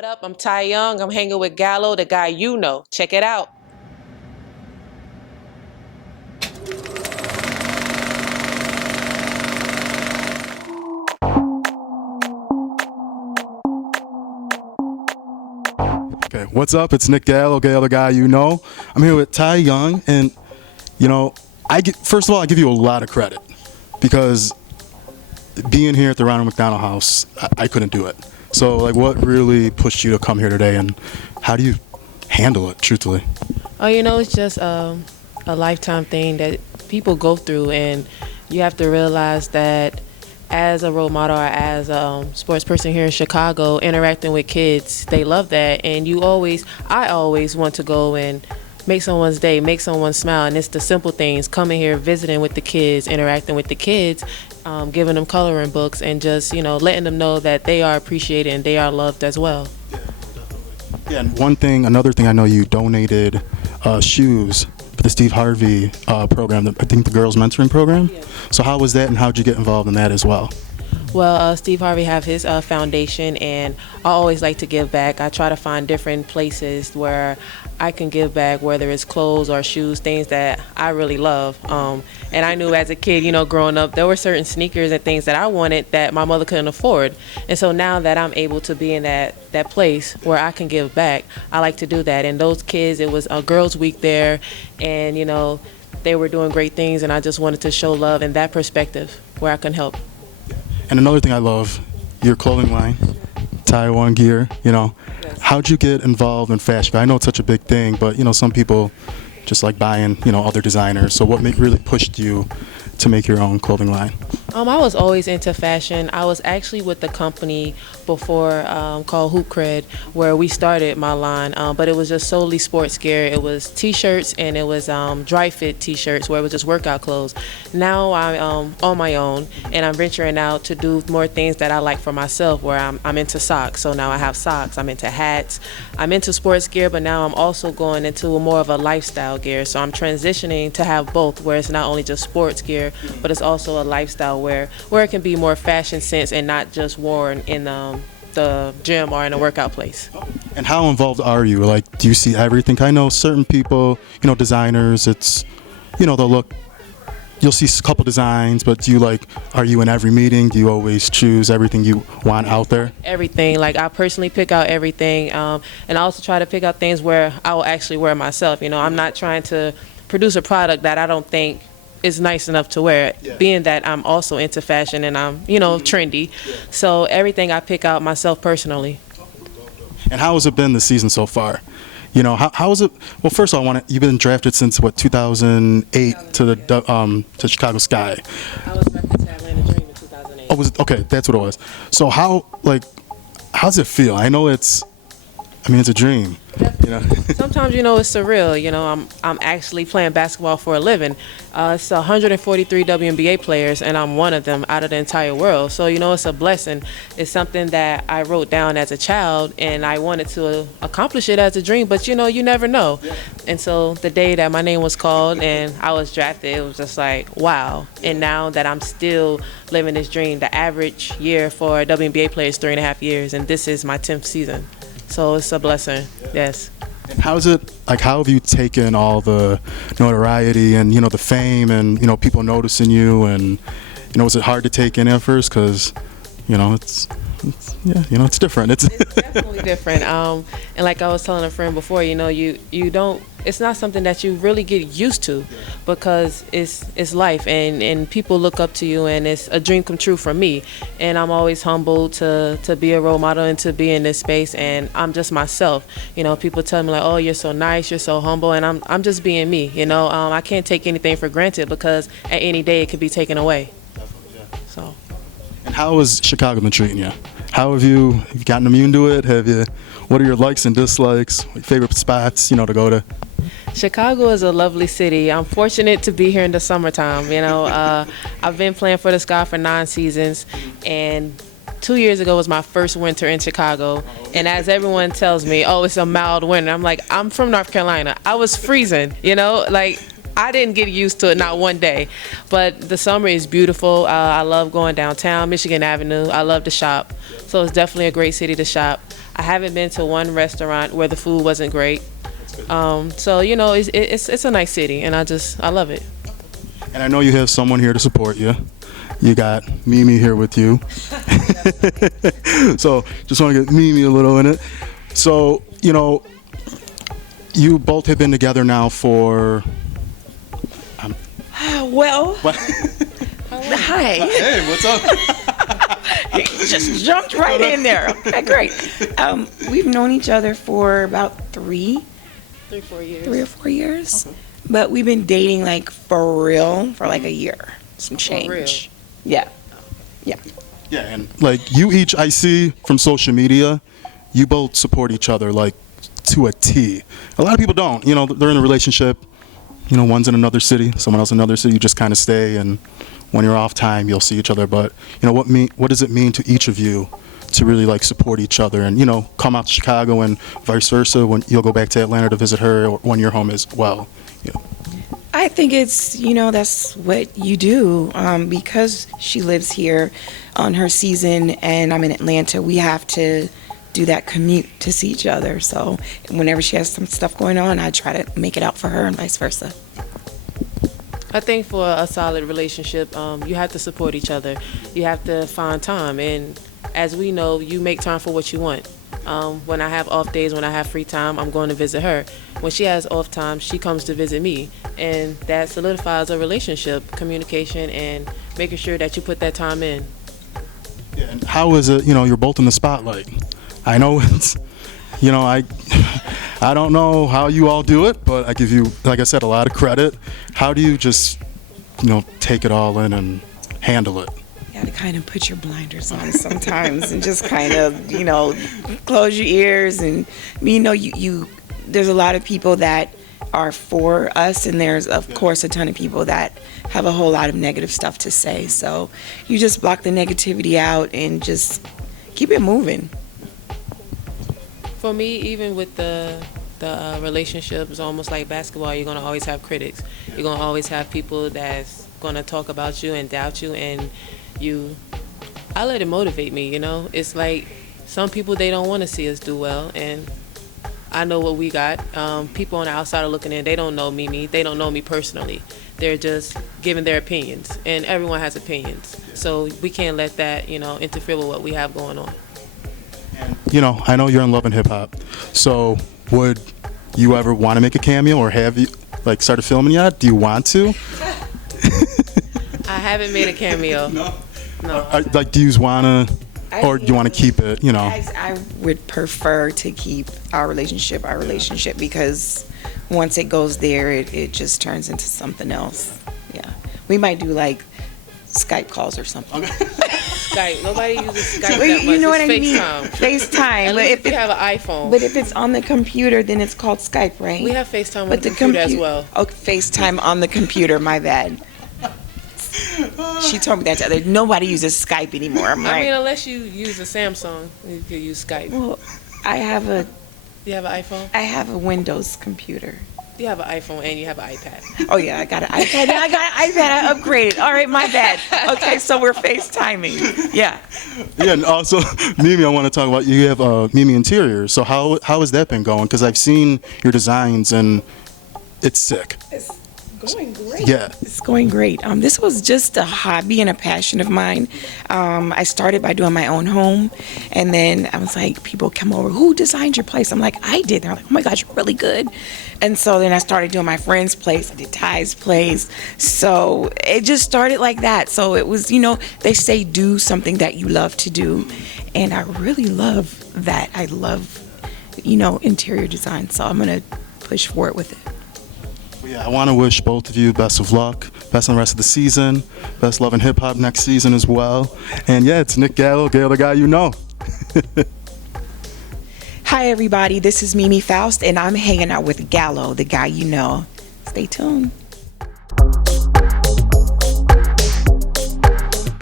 What up? I'm Ty Young. I'm hanging with Gallo, the guy you know. Check it out. Okay, what's up? It's Nick Gallo, the guy you know. I'm here with Ty Young, and first of all, I give you a lot of credit because being here at the Ronald McDonald House, I couldn't do it. So, like, what really pushed you to come here today, and how do you handle it, truthfully? Oh, it's just a lifetime thing that people go through, and you have to realize that as a role model or as a sports person here in Chicago, interacting with kids, they love that. And I always want to go and make someone's day, make someone smile. And it's the simple things, coming here, visiting with the kids, interacting with the kids, giving them coloring books, and just, letting them know that they are appreciated and they are loved as well. Yeah, and another thing, I know you donated shoes for the Steve Harvey program, I think the girls mentoring program. Yeah. So how was that, and how did you get involved in that as well? Well, Steve Harvey have his foundation, and I always like to give back. I try to find different places where I can give back, whether it's clothes or shoes, things that I really love. And I knew as a kid, growing up, there were certain sneakers and things that I wanted that my mother couldn't afford. And so now that I'm able to be in that place where I can give back, I like to do that. And those kids, it was a girls' week there, and they were doing great things, and I just wanted to show love in that perspective where I can help. And another thing I love, your clothing line, Taiwan gear, Yes. How'd you get involved in fashion? I know it's such a big thing, but, some people just like buying, other designers. So what really pushed you to make your own clothing line? I was always into fashion. I was actually with the company before called Hoop Cred, where we started my line, but it was just solely sports gear. It was t-shirts, and it was dry fit t-shirts where it was just workout clothes. Now I'm on my own, and I'm venturing out to do more things that I like for myself, where I'm into socks. So now I have socks, I'm into hats, I'm into sports gear, but now I'm also going into more of a lifestyle gear. So I'm transitioning to have both, where it's not only just sports gear, but it's also a lifestyle where it can be more fashion sense and not just worn in the gym or in a workout place. And how involved are you? Like, do you see everything? I know certain people, designers, it's, you'll see a couple designs, but are you in every meeting? Do you always choose everything you want out there? Everything. Like, I personally pick out everything, and I also try to pick out things where I will actually wear myself. I'm not trying to produce a product that I don't think is nice enough to wear, being that I'm also into fashion and I'm, trendy. So everything I pick out myself personally. And how has it been this season so far? How is it? Well, first of all, you've been drafted since 2008 to Chicago Sky. I was drafted to Atlanta Dream in 2008. Oh, okay, that's what it was. So how's it feel? I know it's a dream. Sometimes it's surreal. I'm actually playing basketball for a living. It's 143 WNBA players, and I'm one of them out of the entire world. So it's a blessing. It's something that I wrote down as a child, and I wanted to accomplish it as a dream. But you never know. And so the day that my name was called and I was drafted, it was just like, wow. And now that I'm still living this dream, the average year for a WNBA player is 3.5 years, and this is my 10th season. So it's a blessing, yes. And how have you taken all the notoriety and, the fame and, people noticing you, and, was it hard to take in at first? Because, it's different. It's definitely different. And like I was telling a friend before, you don't, it's not something that you really get used to, because it's life, and people look up to you, and it's a dream come true for me. And I'm always humbled to be a role model and to be in this space, and I'm just myself. People tell me like, oh, you're so nice, you're so humble, and I'm just being me. I can't take anything for granted, because at any day it could be taken away. So. And how has Chicago been treating you? How have you gotten immune to it? What are your likes and dislikes? Favorite spots, to go to? Chicago is a lovely city. I'm fortunate to be here in the summertime. I've been playing for the Sky for 9 seasons, and 2 years ago was my first winter in Chicago. And as everyone tells me, oh, it's a mild winter. I'm like, I'm from North Carolina. I was freezing, I didn't get used to it, not one day. But the summer is beautiful. I love going downtown, Michigan Avenue. I love to shop. So it's definitely a great city to shop. I haven't been to one restaurant where the food wasn't great. So you know, it's a nice city, and I love it. And I know you have someone here to support you. You got Mimi here with you. So just want to get Mimi a little in it. So, you know, you both have been together now for... Well, hi. Hey, what's up? You just jumped right in there. Okay, great. We've known each other for about 3 or 4 years. Okay. But we've been dating like for real for like a year. Some change. real? Yeah. Yeah. Yeah, and like you each, I see from social media, you both support each other like to a T. A lot of people don't. You know, they're in a relationship. You know, one's in another city, someone else in another city. You just kind of stay, and when you're off time, you'll see each other. But you know, what does it mean to each of you to really like support each other and, you know, come out to Chicago and vice versa when you'll go back to Atlanta to visit her or when you're home as well? You know. I think it's, you know, that's what you do. Because she lives here on her season and I'm in Atlanta, we have to do that commute to see each other. So whenever she has some stuff going on, I try to make it out for her and vice versa. I think for a solid relationship, you have to support each other. You have to find time, and as we know, you make time for what you want. When I have off days, when I have free time, I'm going to visit her. When she has off time, she comes to visit me, and that solidifies a relationship, communication, and making sure that you put that time in. Yeah, and how is it, you know, you're both in the spotlight? I know it's, you know, I don't know how you all do it, but I give you, like I said, a lot of credit. How do you just, you know, take it all in and handle it? You gotta kind of put your blinders on sometimes and just kind of, you know, close your ears. And you know, you there's a lot of people that are for us, and there's of course a ton of people that have a whole lot of negative stuff to say. So you just block the negativity out and just keep it moving. For me, even with the relationship, it's almost like basketball. You're gonna always have critics. You're gonna always have people that's gonna talk about you and doubt you, and I let it motivate me. You know, it's like some people, they don't want to see us do well, and I know what we got. People on the outside are looking in. They don't know me. They don't know me personally. They're just giving their opinions, and everyone has opinions. So we can't let that, you know, interfere with what we have going on. You know, I know you're in love and hip hop. So would you ever want to make a cameo, or have you like started filming yet? Do you want to? I haven't made a cameo. No. No. Like, do you want to, or do you want to keep it? You know. I would prefer to keep our relationship, because once it goes there, it just turns into something else. Yeah, we might do like Skype calls or something. Skype. Nobody uses Skype Well, that much. you know what I It's mean? FaceTime. FaceTime. At But least if you have an iPhone. But if it's on the computer, then it's called Skype, right? We have FaceTime on But the computer as well. Oh, FaceTime on the computer. My bad. She told me that the other. Nobody uses Skype anymore. I'm I like, mean, unless you use a Samsung, you can use Skype. well, I have a You have an iPhone? Windows computer. You have an iPhone and you have an iPad. Oh yeah, I got an iPad. I got an iPad. I upgraded. All right, my bad. Okay, so we're FaceTiming. Yeah. Yeah, and also, Mimi, I want to talk about, you have Mimi Interiors. So how has that been going? Because I've seen your designs and it's sick. It's going great. Yeah. It's going great. This was just a hobby and a passion of mine. I started by doing my own home, and then I was like, people come over, who designed your place? I'm like, I did. They're like, oh my gosh, you're really good. And so then I started doing my friend's place. I did Ty's place. So it just started like that. So it was, you know, they say do something that you love to do, and I really love that. I love, you know, interior design. So I'm gonna push forward with it. Yeah, I want to wish both of you best of luck, best on the rest of the season, best love in hip hop next season as well. And yeah, it's Nick Gallo, the guy you know. Hi everybody, this is Mimi Faust, and I'm hanging out with Gallo, the guy you know. Stay tuned.